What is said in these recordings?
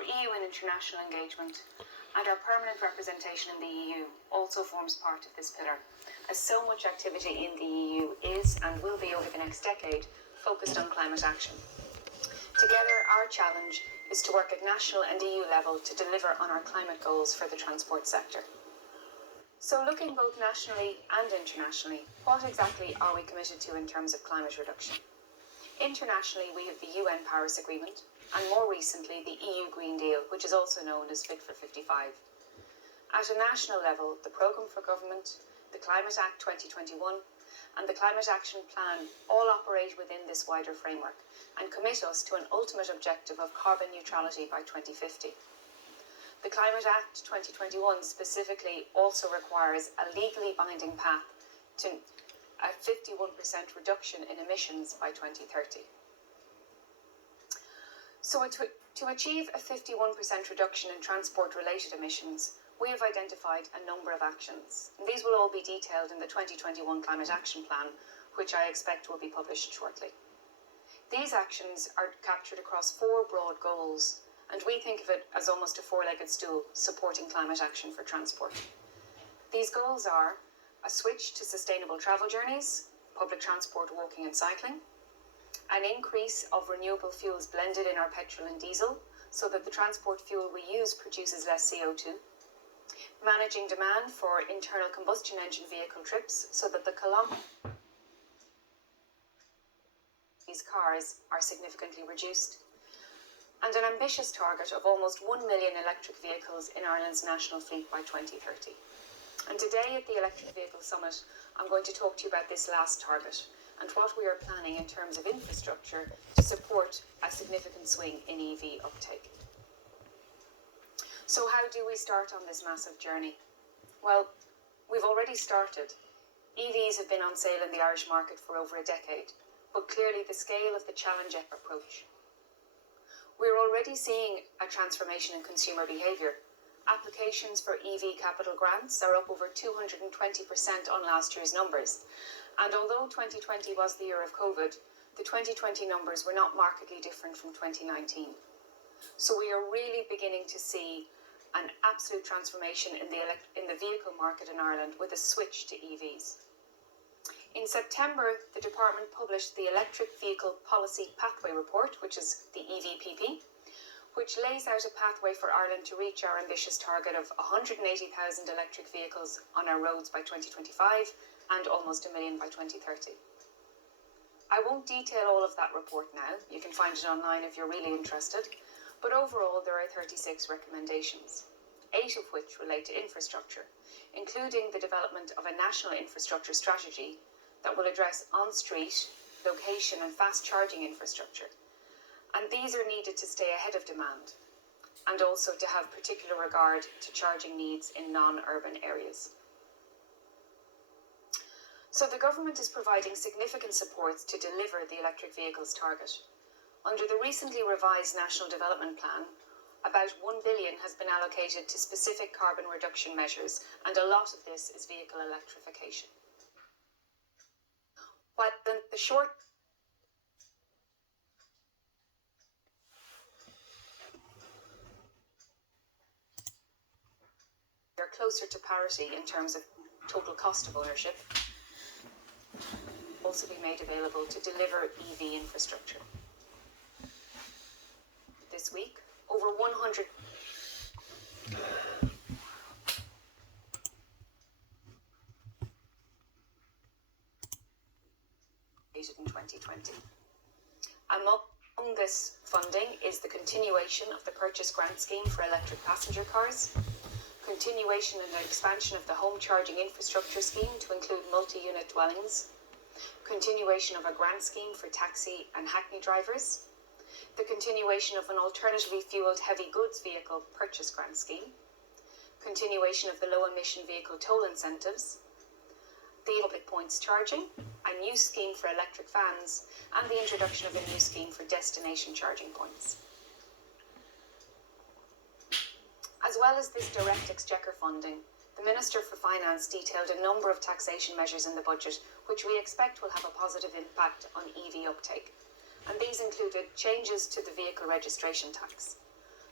Our EU and international engagement and our permanent representation in the EU also forms part of this pillar, as so much activity in the EU is and will be over the next decade focused on climate action. Together, our challenge is to work at national and EU level to deliver on our climate goals for the transport sector. So looking both nationally and internationally, what exactly are we committed to in terms of climate reduction? Internationally, we have the UN Paris Agreement, and more recently the EU Green Deal, which is also known as Fit for 55. At a national level, the Programme for Government, the Climate Act 2021, and the Climate Action Plan all operate within this wider framework and commit us to an ultimate objective of carbon neutrality by 2050. The Climate Act 2021 specifically also requires a legally binding path to a 51% reduction in emissions by 2030. So to achieve a 51% reduction in transport-related emissions, we have identified a number of actions. And these will all be detailed in the 2021 Climate Action Plan, which I expect will be published shortly. These actions are captured across 4 broad goals, and we think of it as almost a 4-legged stool supporting climate action for transport. These goals are a switch to sustainable travel journeys, public transport, walking and cycling, an increase of renewable fuels blended in our petrol and diesel so that the transport fuel we use produces less CO2, managing demand for internal combustion engine vehicle trips so that the kilometers these cars are significantly reduced, and an ambitious target of almost 1 million electric vehicles in Ireland's national fleet by 2030. And today at the Electric Vehicle Summit, I'm going to talk to you about this last target and what we are planning in terms of infrastructure to support a significant swing in EV uptake. So how do we start on this massive journey? Well, we've already started. EVs have been on sale in the Irish market for over a decade, but clearly the scale of the challenge approach. We're already seeing a transformation in consumer behaviour. Applications for EV capital grants are up over 220% on last year's numbers. And although 2020 was the year of COVID, the 2020 numbers were not markedly different from 2019. So we are really beginning to see an absolute transformation in the vehicle market in Ireland with a switch to EVs. In September, the department published the Electric Vehicle Policy Pathway Report, which is the EVPP, which lays out a pathway for Ireland to reach our ambitious target of 180,000 electric vehicles on our roads by 2025 and almost 1 million by 2030. I won't detail all of that report now. You can find it online if you're really interested. But overall, there are 36 recommendations, 8 of which relate to infrastructure, including the development of a national infrastructure strategy that will address on-street, location and fast charging infrastructure. And these are needed to stay ahead of demand and also to have particular regard to charging needs in non-urban areas. So the government is providing significant supports to deliver the electric vehicles target. Under the recently revised National Development Plan, about 1 billion has been allocated to specific carbon reduction measures, and a lot of this is vehicle electrification. While the short are closer to parity in terms of total cost of ownership, also be made available to deliver EV infrastructure. This week, over 100 in 2020. Among this funding is the continuation of the Purchase Grant Scheme for electric passenger cars, continuation and expansion of the Home Charging Infrastructure Scheme to include multi-unit dwellings, continuation of a grant scheme for taxi and hackney drivers, the continuation of an alternatively fuelled heavy goods vehicle purchase grant scheme, continuation of the low emission vehicle toll incentives, the public points charging, a new scheme for electric vans, and the introduction of a new scheme for destination charging points. As well as this direct exchequer funding, the Minister for Finance detailed a number of taxation measures in the budget which we expect will have a positive impact on EV uptake. And these included changes to the vehicle registration tax,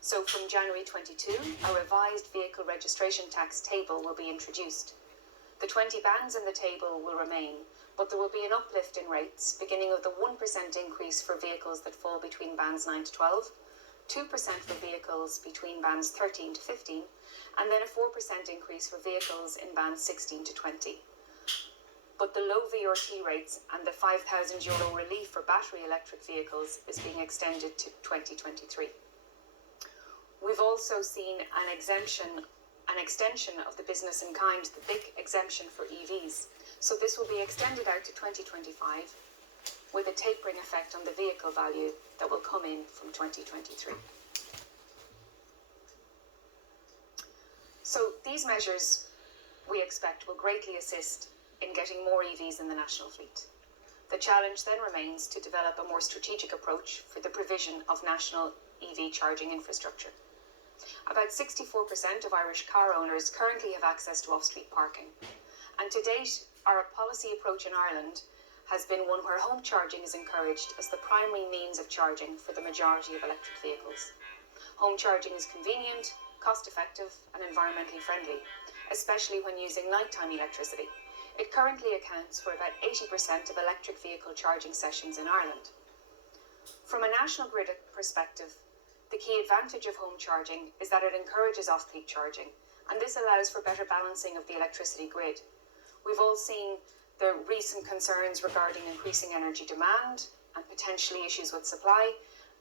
So from January 22, a revised vehicle registration tax table will be introduced. The 20 bands in the table will remain, but there will be an uplift in rates, beginning with a 1% increase for vehicles that fall between bands 9 to 12, 2% for vehicles between bands 13 to 15, and then a 4% increase for vehicles in bands 16 to 20. But the low VRT rates and the €5,000 relief for battery electric vehicles is being extended to 2023. We've also seen an extension of the business in kind, the big exemption for EVs. So this will be extended out to 2025 with a tapering effect on the vehicle value that will come in from 2023. So these measures, we expect, will greatly assist in getting more EVs in the national fleet. The challenge then remains to develop a more strategic approach for the provision of national EV charging infrastructure. About 64% of Irish car owners currently have access to off-street parking. And to date, our policy approach in Ireland has been one where home charging is encouraged as the primary means of charging for the majority of electric vehicles. Home charging is convenient, cost-effective and environmentally friendly, especially when using nighttime electricity. It currently accounts for about 80% of electric vehicle charging sessions in Ireland. From a national grid perspective, the key advantage of home charging is that it encourages off-peak charging, and this allows for better balancing of the electricity grid. We've all seen the recent concerns regarding increasing energy demand and potentially issues with supply,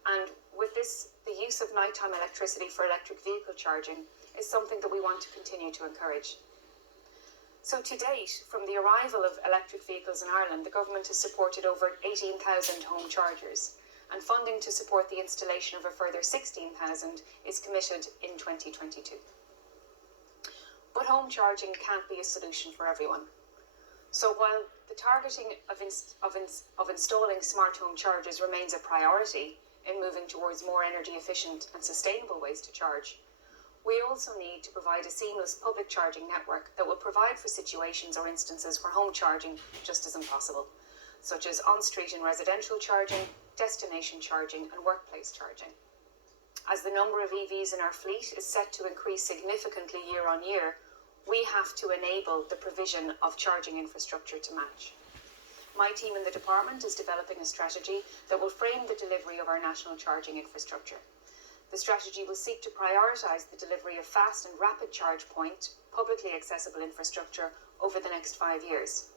and with this, the use of nighttime electricity for electric vehicle charging is something that we want to continue to encourage. So to date, from the arrival of electric vehicles in Ireland, the government has supported over 18,000 home chargers, and funding to support the installation of a further 16,000 is committed in 2022. But home charging can't be a solution for everyone. So while the targeting of installing smart home chargers remains a priority in moving towards more energy efficient and sustainable ways to charge, we also need to provide a seamless public charging network that will provide for situations or instances where home charging just isn't possible, such as on-street and residential charging, destination charging and workplace charging. As the number of EVs in our fleet is set to increase significantly year on year, we have to enable the provision of charging infrastructure to match. My team in the department is developing a strategy that will frame the delivery of our national charging infrastructure. The strategy will seek to prioritise the delivery of fast and rapid charge point, publicly accessible infrastructure over the next 5 years.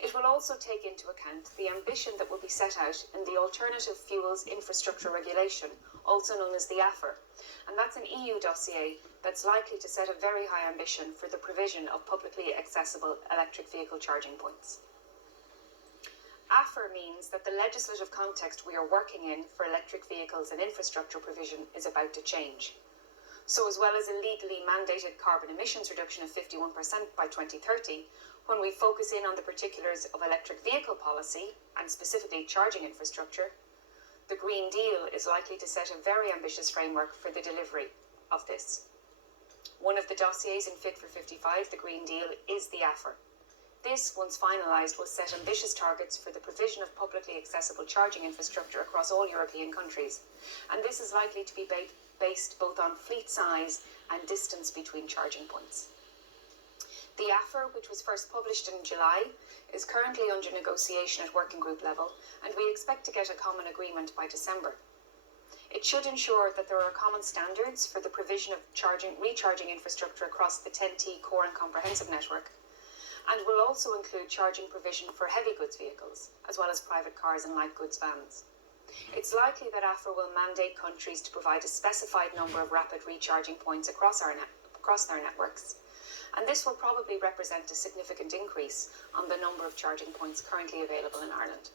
It will also take into account the ambition that will be set out in the Alternative Fuels Infrastructure Regulation, also known as the AFIR, and that's an EU dossier that's likely to set a very high ambition for the provision of publicly accessible electric vehicle charging points. AFIR means that the legislative context we are working in for electric vehicles and infrastructure provision is about to change. So as well as a legally mandated carbon emissions reduction of 51% by 2030, when we focus in on the particulars of electric vehicle policy, and specifically charging infrastructure, the Green Deal is likely to set a very ambitious framework for the delivery of this. One of the dossiers in Fit for 55, the Green Deal, is the AFIR. This, once finalised, will set ambitious targets for the provision of publicly accessible charging infrastructure across all European countries, and this is likely to be based both on fleet size and distance between charging points. The AFIR, which was first published in July, is currently under negotiation at working group level, and we expect to get a common agreement by December. It should ensure that there are common standards for the provision of recharging infrastructure across the TEN-T core and comprehensive network, and will also include charging provision for heavy goods vehicles, as well as private cars and light goods vans. It's likely that AFIR will mandate countries to provide a specified number of rapid recharging points across their networks, and this will probably represent a significant increase on the number of charging points currently available in Ireland.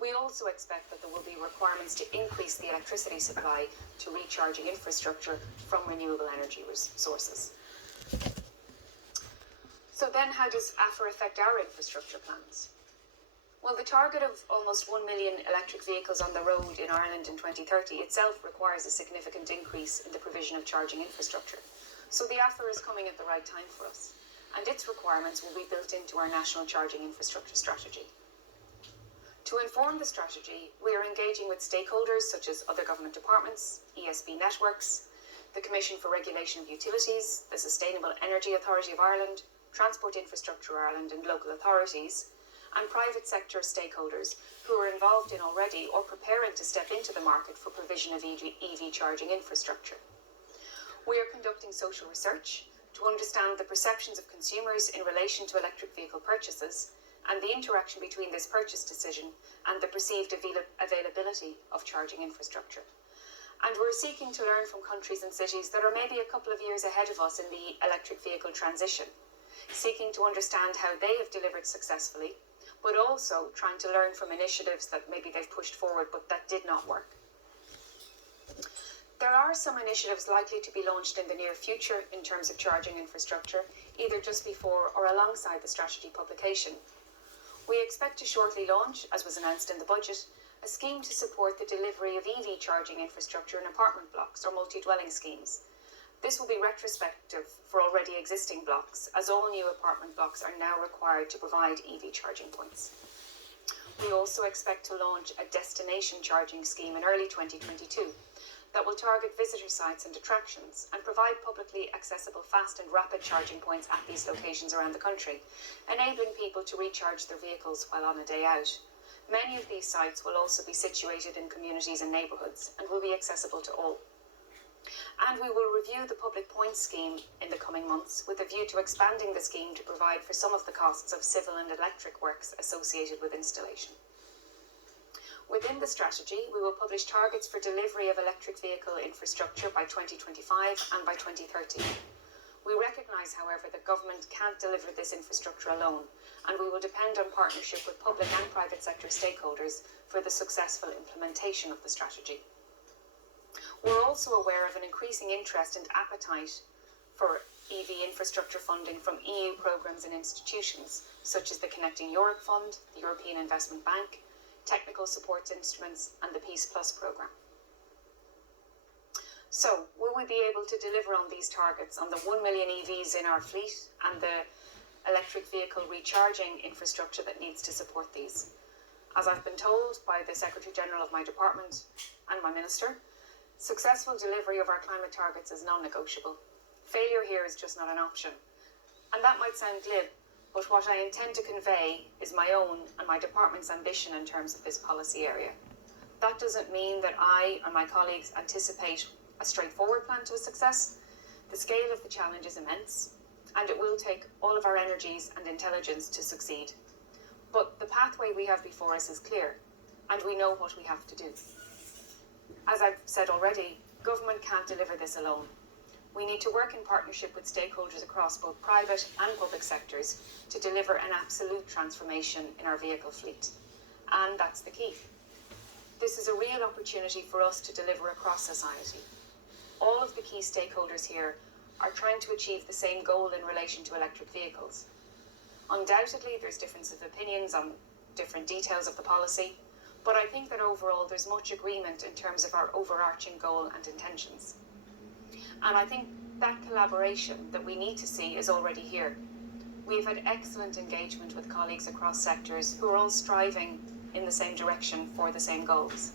We also expect that there will be requirements to increase the electricity supply to recharging infrastructure from renewable energy sources. So then how does AFIR affect our infrastructure plans? Well, the target of almost 1 million electric vehicles on the road in Ireland in 2030 itself requires a significant increase in the provision of charging infrastructure. So the AFIR is coming at the right time for us, and its requirements will be built into our national charging infrastructure strategy. To inform the strategy, we are engaging with stakeholders such as other government departments, ESB networks, the Commission for Regulation of Utilities, the Sustainable Energy Authority of Ireland, Transport Infrastructure Ireland and local authorities, and private sector stakeholders who are involved in already or preparing to step into the market for provision of EV charging infrastructure. We are conducting social research to understand the perceptions of consumers in relation to electric vehicle purchases and the interaction between this purchase decision and the perceived availability of charging infrastructure. And we're seeking to learn from countries and cities that are maybe a couple of years ahead of us in the electric vehicle transition, seeking to understand how they have delivered successfully, but also trying to learn from initiatives that maybe they've pushed forward but that did not work. There are some initiatives likely to be launched in the near future in terms of charging infrastructure, either just before or alongside the strategy publication. We expect to shortly launch, as was announced in the budget, a scheme to support the delivery of EV charging infrastructure in apartment blocks or multi-dwelling schemes. This will be retrospective for already existing blocks, as all new apartment blocks are now required to provide EV charging points. We also expect to launch a destination charging scheme in early 2022 that will target visitor sites and attractions and provide publicly accessible fast and rapid charging points at these locations around the country, enabling people to recharge their vehicles while on a day out. Many of these sites will also be situated in communities and neighbourhoods and will be accessible to all. And we will review the public points scheme in the coming months with a view to expanding the scheme to provide for some of the costs of civil and electric works associated with installation. Within the strategy, we will publish targets for delivery of electric vehicle infrastructure by 2025 and by 2030. We recognise, however, that government can't deliver this infrastructure alone, and we will depend on partnership with public and private sector stakeholders for the successful implementation of the strategy. We're also aware of an increasing interest and appetite for EV infrastructure funding from EU programmes and institutions, such as the Connecting Europe Fund, the European Investment Bank, technical support instruments and the Peace Plus programme. So, will we be able to deliver on these targets on the 1 million EVs in our fleet and the electric vehicle recharging infrastructure that needs to support these? As I've been told by the Secretary General of my department and my Minister, successful delivery of our climate targets is non-negotiable. Failure here is just not an option. And that might sound glib, but what I intend to convey is my own and my department's ambition in terms of this policy area. That doesn't mean that I and my colleagues anticipate a straightforward plan to a success. The scale of the challenge is immense, and it will take all of our energies and intelligence to succeed. But the pathway we have before us is clear, and we know what we have to do. As I've said already, government can't deliver this alone. We need to work in partnership with stakeholders across both private and public sectors to deliver an absolute transformation in our vehicle fleet. And that's the key. This is a real opportunity for us to deliver across society. All of the key stakeholders here are trying to achieve the same goal in relation to electric vehicles. Undoubtedly, there's difference of opinions on different details of the policy, but I think that overall there's much agreement in terms of our overarching goal and intentions. And I think that collaboration that we need to see is already here. We've had excellent engagement with colleagues across sectors who are all striving in the same direction for the same goals.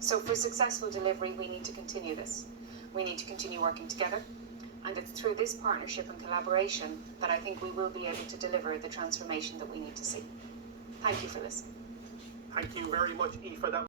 So for successful delivery, we need to continue this. We need to continue working together, and it's through this partnership and collaboration that I think we will be able to deliver the transformation that we need to see. Thank you for listening. Thank you very much, Aoife.